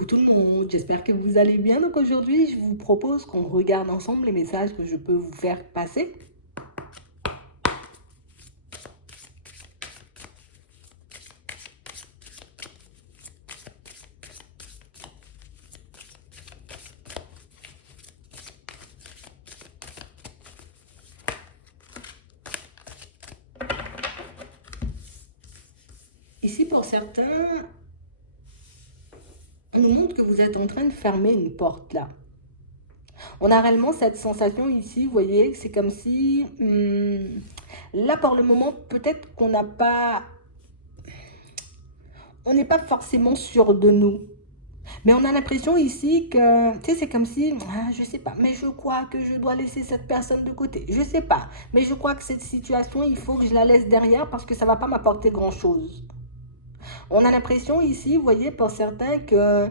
Coucou tout le monde, j'espère que vous allez bien. Donc aujourd'hui, je vous propose qu'on regarde ensemble les messages que je peux vous faire passer. Ici, pour certains, on nous montre que vous êtes en train de fermer une porte là. On a réellement cette sensation ici, vous voyez, c'est comme si, là pour le moment, peut-être qu'on n'a pas, on n'est pas forcément sûr de nous. Mais on a l'impression ici que, tu sais, c'est comme si, je sais pas, mais je crois que je dois laisser cette personne de côté. Je sais pas, mais je crois que cette situation, il faut que je la laisse derrière parce que ça va pas m'apporter grand-chose. On a l'impression ici, vous voyez, pour certains, que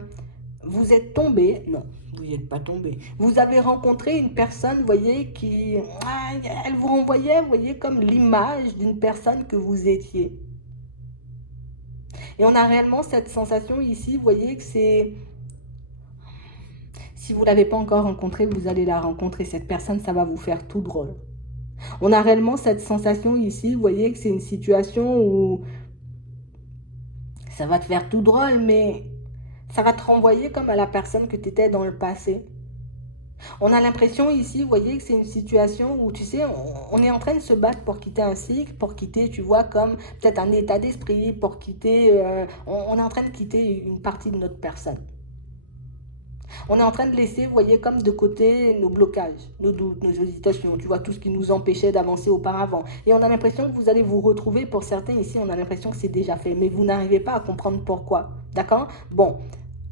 vous êtes tombé. Non, vous n'êtes pas tombé. Vous avez rencontré une personne, vous voyez, qui, elle vous renvoyait, vous voyez, comme l'image d'une personne que vous étiez. Et on a réellement cette sensation ici, vous voyez, que c'est... Si vous ne l'avez pas encore rencontrée, vous allez la rencontrer. Cette personne, ça va vous faire tout drôle. On a réellement cette sensation ici, vous voyez, que c'est une situation où ça va te faire tout drôle, mais ça va te renvoyer comme à la personne que tu étais dans le passé. On a l'impression ici, vous voyez, que c'est une situation où, tu sais, on est en train de se battre pour quitter un cycle, pour quitter, tu vois, comme peut-être un état d'esprit, pour quitter... on est en train de quitter une partie de notre personne. On est en train de laisser, vous voyez, comme de côté nos blocages, nos doutes, nos hésitations, tu vois, tout ce qui nous empêchait d'avancer auparavant. Et on a l'impression que vous allez vous retrouver, pour certains ici, on a l'impression que c'est déjà fait, mais vous n'arrivez pas à comprendre pourquoi. D'accord? Bon,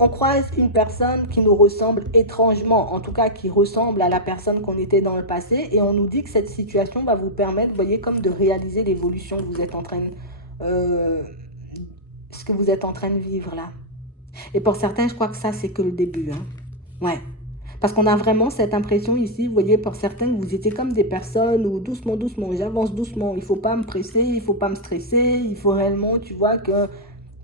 on croise une personne qui nous ressemble étrangement, en tout cas qui ressemble à la personne qu'on était dans le passé, et on nous dit que cette situation va vous permettre, vous voyez, comme de réaliser l'évolution que vous êtes en train de... ce que vous êtes en train de vivre là. Et pour certains, je crois que ça, c'est que le début. Hein. Ouais. Parce qu'on a vraiment cette impression ici, vous voyez, pour certains, que vous étiez comme des personnes où doucement, doucement, j'avance doucement. Il ne faut pas me presser, il ne faut pas me stresser. Il faut réellement, tu vois, que...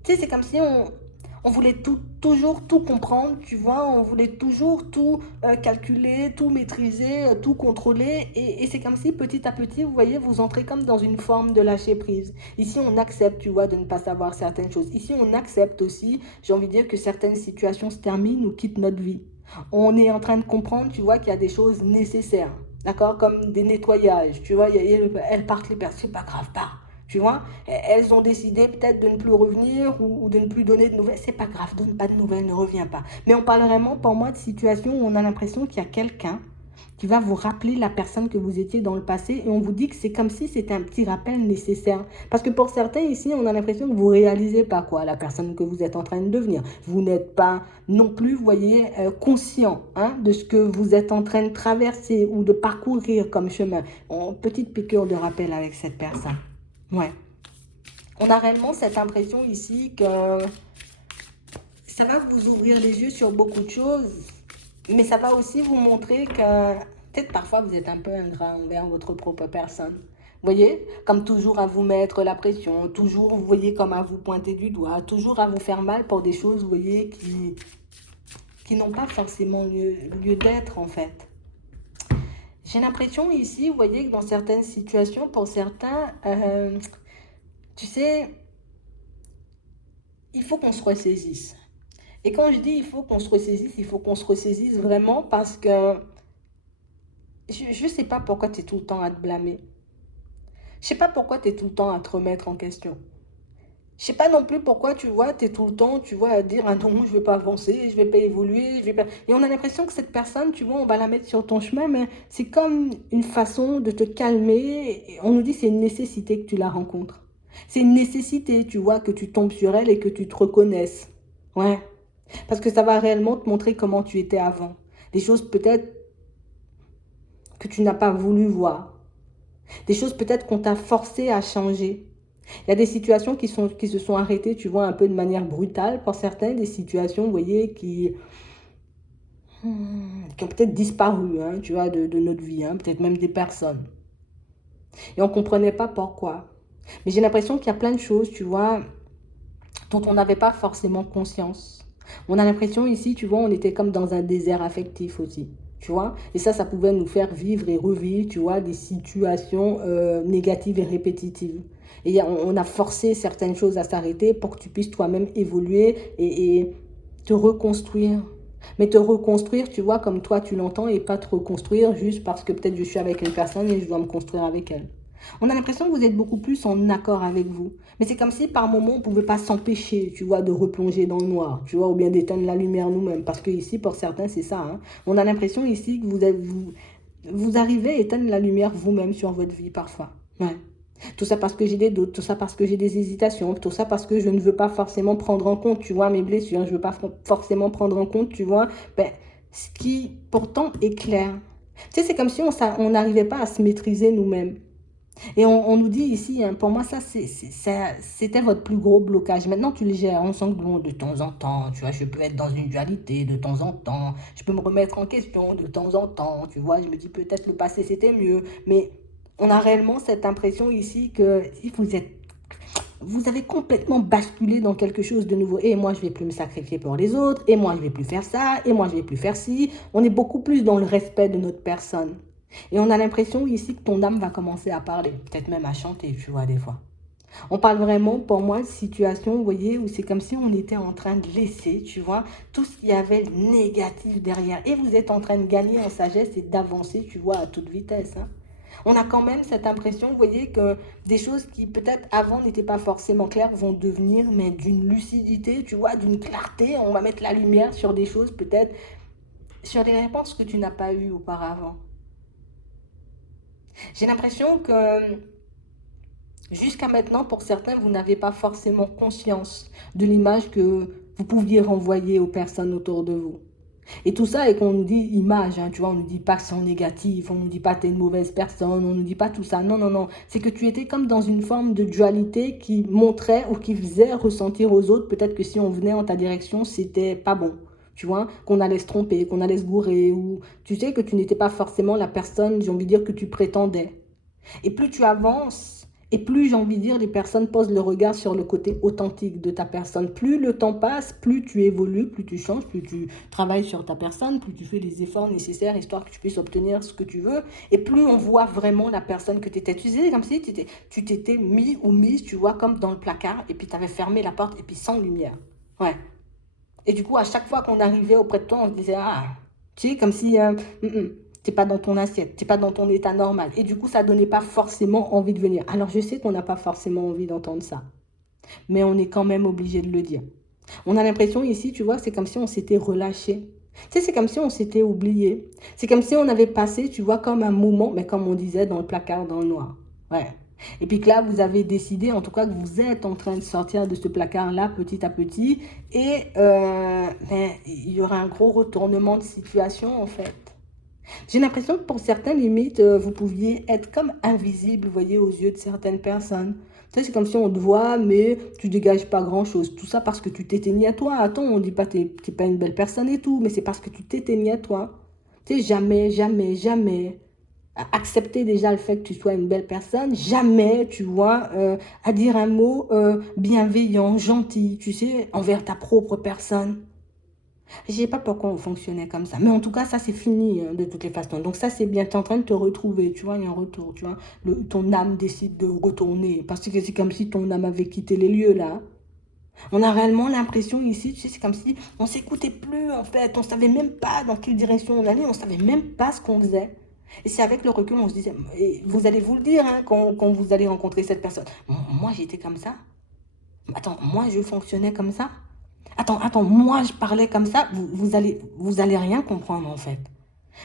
Tu sais, c'est comme si on voulait toujours tout comprendre, tu vois. On voulait toujours tout calculer, tout maîtriser, tout contrôler. Et c'est comme si petit à petit, vous voyez, vous entrez comme dans une forme de lâcher prise. Ici, on accepte, tu vois, de ne pas savoir certaines choses. Ici, on accepte aussi, j'ai envie de dire, que certaines situations se terminent ou quittent notre vie. On est en train de comprendre, tu vois, qu'il y a des choses nécessaires. D'accord? Comme des nettoyages. Tu vois, elles partent les personnes. C'est pas grave, pas. Tu vois, elles ont décidé peut-être de ne plus revenir ou de ne plus donner de nouvelles. C'est pas grave, donne pas de nouvelles, ne reviens pas. Mais on parle vraiment pour moi de situations où on a l'impression qu'il y a quelqu'un qui va vous rappeler la personne que vous étiez dans le passé et on vous dit que c'est comme si c'était un petit rappel nécessaire. Parce que pour certains ici, on a l'impression que vous ne réalisez pas quoi, la personne que vous êtes en train de devenir. Vous n'êtes pas non plus, vous voyez, conscient de ce que vous êtes en train de traverser ou de parcourir comme chemin. Petite piqûre de rappel avec cette personne. Ouais. On a réellement cette impression ici que ça va vous ouvrir les yeux sur beaucoup de choses, mais ça va aussi vous montrer que peut-être parfois vous êtes un peu ingrat envers votre propre personne. Vous voyez, comme toujours à vous mettre la pression, toujours, vous voyez, comme à vous pointer du doigt, toujours à vous faire mal pour des choses, vous voyez, qui n'ont pas forcément lieu d'être en fait. J'ai l'impression ici, vous voyez, que dans certaines situations, pour certains, tu sais, il faut qu'on se ressaisisse. Et quand je dis il faut qu'on se ressaisisse, il faut qu'on se ressaisisse vraiment parce que je ne sais pas pourquoi tu es tout le temps à te blâmer. Je ne sais pas pourquoi tu es tout le temps à te remettre en question. Je ne sais pas non plus pourquoi, tu vois, tu es tout le temps, tu vois, à dire, ah non, je ne vais pas avancer, je ne vais pas évoluer, je vais pas... Et on a l'impression que cette personne, tu vois, on va la mettre sur ton chemin, mais c'est comme une façon de te calmer. Et on nous dit que c'est une nécessité que tu la rencontres. C'est une nécessité, tu vois, que tu tombes sur elle et que tu te reconnaisses. Ouais. Parce que ça va réellement te montrer comment tu étais avant. Des choses peut-être que tu n'as pas voulu voir. Des choses peut-être qu'on t'a forcé à changer. Il y a des situations qui se sont arrêtées, tu vois, un peu de manière brutale pour certains. Des situations, vous voyez, qui ont peut-être disparu, tu vois, de notre vie. Peut-être même des personnes. Et on ne comprenait pas pourquoi. Mais j'ai l'impression qu'il y a plein de choses, tu vois, dont on n'avait pas forcément conscience. On a l'impression ici, tu vois, on était comme dans un désert affectif aussi. Tu vois, et ça pouvait nous faire vivre et revivre, tu vois, des situations négatives et répétitives. Et on a forcé certaines choses à s'arrêter pour que tu puisses toi-même évoluer et te reconstruire. Mais te reconstruire, tu vois, comme toi tu l'entends, et pas te reconstruire juste parce que peut-être je suis avec une personne et je dois me construire avec elle. On a l'impression que vous êtes beaucoup plus en accord avec vous. Mais c'est comme si par moment on ne pouvait pas s'empêcher, tu vois, de replonger dans le noir, tu vois, ou bien d'éteindre la lumière nous-mêmes. Parce que ici, pour certains, c'est ça. Hein. On a l'impression ici que vous arrivez à éteindre la lumière vous-même sur votre vie parfois. Ouais. Tout ça parce que j'ai des doutes, tout ça parce que j'ai des hésitations, tout ça parce que je ne veux pas forcément prendre en compte, tu vois, mes blessures, je ne veux pas forcément prendre en compte, tu vois, ben, ce qui pourtant est clair. Tu sais, c'est comme si on n'arrivait pas à se maîtriser nous-mêmes. Et on nous dit ici, hein, pour moi, c'était votre plus gros blocage. Maintenant, tu le gères en sanglots de temps en temps. Tu vois, je peux être dans une dualité de temps en temps. Je peux me remettre en question de temps en temps. Tu vois, je me dis peut-être le passé c'était mieux. Mais on a réellement cette impression ici que si vous avez complètement basculé dans quelque chose de nouveau. Et moi, je ne vais plus me sacrifier pour les autres. Et moi, je ne vais plus faire ça. Et moi, je ne vais plus faire ci. On est beaucoup plus dans le respect de notre personne. Et on a l'impression ici que ton âme va commencer à parler, peut-être même à chanter, tu vois, des fois. On parle vraiment, pour moi, de situation, vous voyez, où c'est comme si on était en train de laisser, tu vois, tout ce qu'il y avait de négatif derrière. Et vous êtes en train de gagner en sagesse et d'avancer, tu vois, à toute vitesse. Hein. On a quand même cette impression, vous voyez, que des choses qui peut-être avant n'étaient pas forcément claires vont devenir, mais d'une lucidité, tu vois, d'une clarté. On va mettre la lumière sur des choses, peut-être, sur des réponses que tu n'as pas eues auparavant. J'ai l'impression que jusqu'à maintenant, pour certains, vous n'avez pas forcément conscience de l'image que vous pouviez renvoyer aux personnes autour de vous. Et tout ça, et qu'on nous dit image, hein, tu vois, on nous dit pas que c'est négatif, on nous dit pas que tu es une mauvaise personne, on nous dit pas tout ça. Non, non, non. C'est que tu étais comme dans une forme de dualité qui montrait ou qui faisait ressentir aux autres, peut-être que si on venait en ta direction, c'était pas bon. Tu vois, qu'on allait se tromper, qu'on allait se gourer, ou tu sais que tu n'étais pas forcément la personne, j'ai envie de dire, que tu prétendais. Et plus tu avances, et plus j'ai envie de dire, les personnes posent le regard sur le côté authentique de ta personne. Plus le temps passe, plus tu évolues, plus tu changes, plus tu travailles sur ta personne, plus tu fais les efforts nécessaires histoire que tu puisses obtenir ce que tu veux. Et plus on voit vraiment la personne que tu étais. Tu sais, comme si tu t'étais mis ou mise, tu vois, comme dans le placard, et puis tu avais fermé la porte, et puis sans lumière. Ouais. Et du coup, à chaque fois qu'on arrivait auprès de toi, on se disait, ah, tu sais, comme si t'es pas dans ton assiette, t'es pas dans ton état normal. Et du coup, ça donnait pas forcément envie de venir. Alors, je sais qu'on n'a pas forcément envie d'entendre ça, mais on est quand même obligé de le dire. On a l'impression ici, tu vois, c'est comme si on s'était relâché. Tu sais, c'est comme si on s'était oublié. C'est comme si on avait passé, tu vois, comme un moment, mais comme on disait, dans le placard, dans le noir. Ouais. Et puis que là, vous avez décidé, en tout cas, que vous êtes en train de sortir de ce placard-là petit à petit. Et ben, il y aura un gros retournement de situation, en fait. J'ai l'impression que pour certains, limite, vous pouviez être comme invisible, vous voyez, aux yeux de certaines personnes. Tu sais, c'est comme si on te voit, mais tu dégages pas grand-chose. Tout ça parce que tu t'éteignis à toi. Attends, on dit pas que t'es pas une belle personne et tout, mais c'est parce que tu t'éteignis à toi. Tu sais, jamais, jamais, jamais accepter déjà le fait que tu sois une belle personne, jamais, tu vois, à dire un mot bienveillant, gentil, tu sais, envers ta propre personne. Je ne sais pas pourquoi on fonctionnait comme ça. Mais en tout cas, ça, c'est fini hein, de toutes les façons. Donc ça, c'est bien. Tu es en train de te retrouver. Tu vois, il y a un retour. Tu vois, ton âme décide de retourner. Parce que c'est comme si ton âme avait quitté les lieux, là. On a réellement l'impression ici, tu sais, c'est comme si on s'écoutait plus, en fait. On ne savait même pas dans quelle direction on allait. On ne savait même pas ce qu'on faisait. Et c'est avec le recul, on se disait, et vous allez vous le dire hein, quand vous allez rencontrer cette personne. Moi, j'étais comme ça. Attends, moi, je fonctionnais comme ça. Attends, moi je parlais comme ça, vous allez rien comprendre en fait.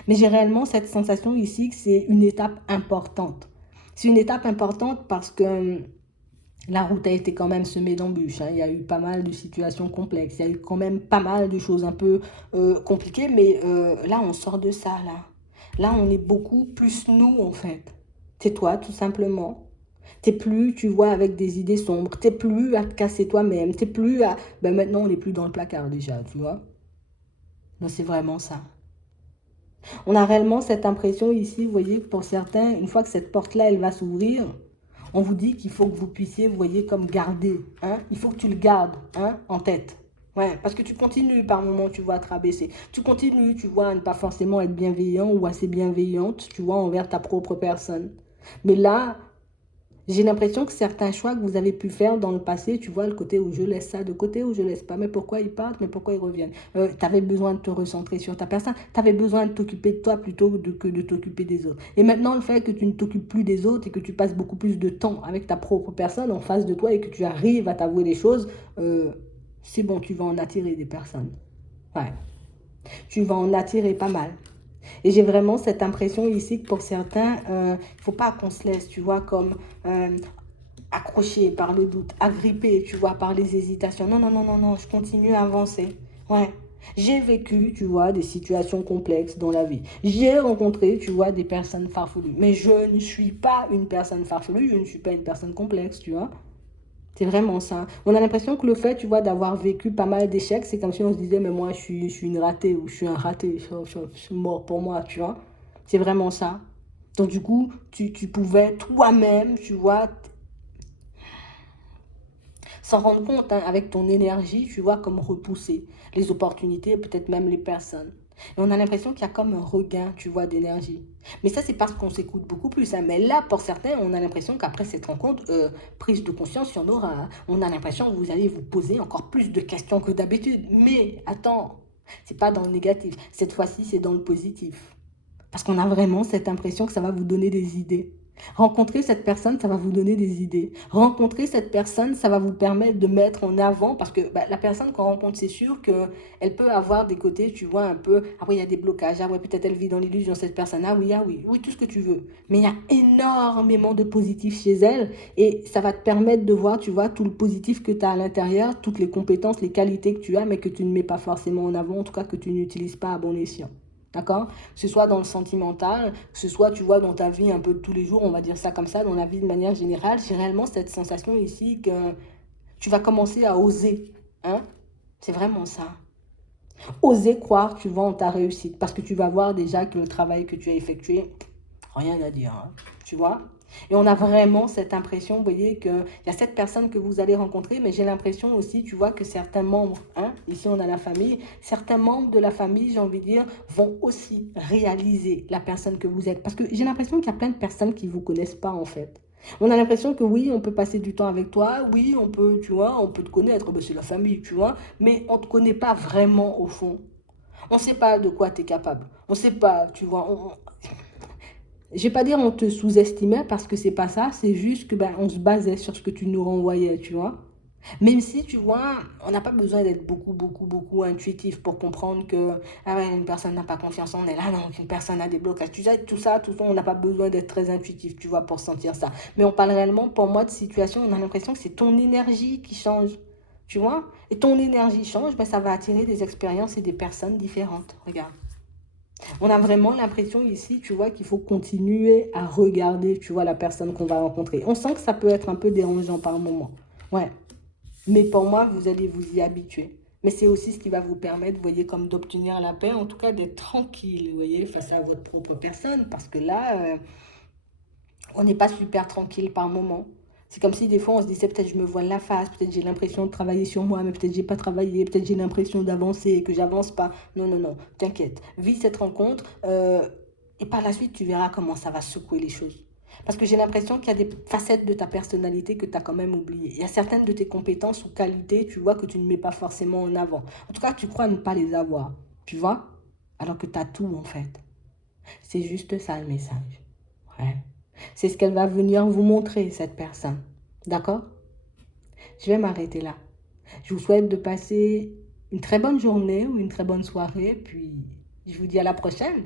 Mais j'ai réellement cette sensation ici que c'est une étape importante. C'est une étape importante parce que la route a été quand même semée d'embûches. Hein. Il y a eu pas mal de situations complexes, il y a eu quand même pas mal de choses un peu compliquées, mais là on sort de ça là. Là on est beaucoup plus nous en fait. C'est toi tout simplement. T'es plus, tu vois, avec des idées sombres. T'es plus à te casser toi-même. T'es plus à... Ben maintenant, on n'est plus dans le placard déjà, tu vois. Non, c'est vraiment ça. On a réellement cette impression ici, vous voyez, que pour certains, une fois que cette porte-là, elle va s'ouvrir, on vous dit qu'il faut que vous puissiez, vous voyez, comme garder. Hein? Il faut que tu le gardes hein, en tête. Ouais, parce que tu continues par moments, tu vois, à te rabaisser. Tu continues, tu vois, à ne pas forcément être bienveillant ou assez bienveillante, tu vois, envers ta propre personne. Mais là, j'ai l'impression que certains choix que vous avez pu faire dans le passé, tu vois, le côté où je laisse ça de côté, où je laisse pas, mais pourquoi ils partent, mais pourquoi ils reviennent. Tu avais besoin de te recentrer sur ta personne, tu avais besoin de t'occuper de toi plutôt que de t'occuper des autres. Et maintenant, le fait que tu ne t'occupes plus des autres et que tu passes beaucoup plus de temps avec ta propre personne en face de toi et que tu arrives à t'avouer les choses, euh, c'est bon, tu vas en attirer des personnes. Ouais, tu vas en attirer pas mal. Et j'ai vraiment cette impression ici que pour certains, il ne faut pas qu'on se laisse, tu vois, comme accroché par le doute, agrippé, tu vois, par les hésitations. Non, non, non, non, non, je continue à avancer. Ouais. J'ai vécu, tu vois, des situations complexes dans la vie. J'ai rencontré, tu vois, des personnes farfelues. Mais je ne suis pas une personne farfelue, je ne suis pas une personne complexe, tu vois. C'est vraiment ça. On a l'impression que le fait, tu vois, d'avoir vécu pas mal d'échecs, c'est comme si on se disait, mais moi, je suis une ratée ou je suis un raté, je suis mort pour moi, tu vois. C'est vraiment ça. Donc, du coup, tu pouvais toi-même, tu vois, s'en rendre compte hein, avec ton énergie, tu vois, comme repousser les opportunités, peut-être même les personnes. Et on a l'impression qu'il y a comme un regain, tu vois, d'énergie. Mais ça, c'est parce qu'on s'écoute beaucoup plus. Hein. Mais là, pour certains, on a l'impression qu'après cette rencontre, prise de conscience, il y en aura. Hein. On a l'impression que vous allez vous poser encore plus de questions que d'habitude. Mais attends, c'est pas dans le négatif. Cette fois-ci, c'est dans le positif. Parce qu'on a vraiment cette impression que ça va vous donner des idées. Rencontrer cette personne, ça va vous donner des idées. Rencontrer cette personne, ça va vous permettre de mettre en avant, parce que bah, la personne qu'on rencontre, c'est sûr qu'elle peut avoir des côtés, tu vois, un peu, ah oui, il y a des blocages, ah oui, peut-être elle vit dans l'illusion, cette personne, ah oui, oui, tout ce que tu veux. Mais il y a énormément de positif chez elle, et ça va te permettre de voir, tu vois, tout le positif que tu as à l'intérieur, toutes les compétences, les qualités que tu as, mais que tu ne mets pas forcément en avant, en tout cas que tu n'utilises pas à bon escient. D'accord? Que ce soit dans le sentimental, que ce soit, tu vois, dans ta vie un peu de tous les jours, on va dire ça comme ça, dans la vie de manière générale, j'ai réellement cette sensation ici que tu vas commencer à oser. Hein? C'est vraiment ça. Oser croire, tu vois, en ta réussite. Parce que tu vas voir déjà que le travail que tu as effectué, rien à dire. Hein? Tu vois? Et on a vraiment cette impression, vous voyez, qu'il y a cette personne que vous allez rencontrer, mais j'ai l'impression aussi, tu vois, que certains membres, hein, ici on a la famille, certains membres de la famille, j'ai envie de dire, vont aussi réaliser la personne que vous êtes. Parce que j'ai l'impression qu'il y a plein de personnes qui ne vous connaissent pas, en fait. On a l'impression que oui, on peut passer du temps avec toi, oui, on peut, tu vois, on peut te connaître, ben, c'est la famille, tu vois, mais on ne te connaît pas vraiment au fond. On ne sait pas de quoi tu es capable. On ne sait pas, tu vois, je vais pas dire on te sous-estimait parce que c'est pas ça, c'est juste que ben, on se basait sur ce que tu nous renvoyais, tu vois. Même si, tu vois, on n'a pas besoin d'être beaucoup, beaucoup, beaucoup intuitif pour comprendre que ah ouais, une personne n'a pas confiance en elle, ah non, qu'une personne a des blocages. Tu sais, tout ça, on n'a pas besoin d'être très intuitif, tu vois, pour sentir ça. Mais on parle réellement, pour moi, de situation, on a l'impression que c'est ton énergie qui change, tu vois. Et ton énergie change, ben, ça va attirer des expériences et des personnes différentes. Regarde. On a vraiment l'impression ici, tu vois, qu'il faut continuer à regarder, tu vois, la personne qu'on va rencontrer. On sent que ça peut être un peu dérangeant par moment. Ouais. Mais pour moi, vous allez vous y habituer. Mais c'est aussi ce qui va vous permettre, vous voyez, comme d'obtenir la paix, en tout cas d'être tranquille, vous voyez, face à votre propre personne. Parce que là, on n'est pas super tranquille par moment. C'est comme si des fois on se disait peut-être je me voile la face, peut-être j'ai l'impression de travailler sur moi, mais peut-être j'ai pas travaillé, peut-être j'ai l'impression d'avancer et que j'avance pas. Non, non, non, t'inquiète. Vis cette rencontre et par la suite tu verras comment ça va secouer les choses. Parce que j'ai l'impression qu'il y a des facettes de ta personnalité que tu as quand même oubliées. Il y a certaines de tes compétences ou qualités, tu vois, que tu ne mets pas forcément en avant. En tout cas, tu crois ne pas les avoir. Tu vois? Alors que tu as tout en fait. C'est juste ça le message. Ouais. C'est ce qu'elle va venir vous montrer, cette personne. D'accord? Je vais m'arrêter là. Je vous souhaite de passer une très bonne journée ou une très bonne soirée, puis je vous dis à la prochaine.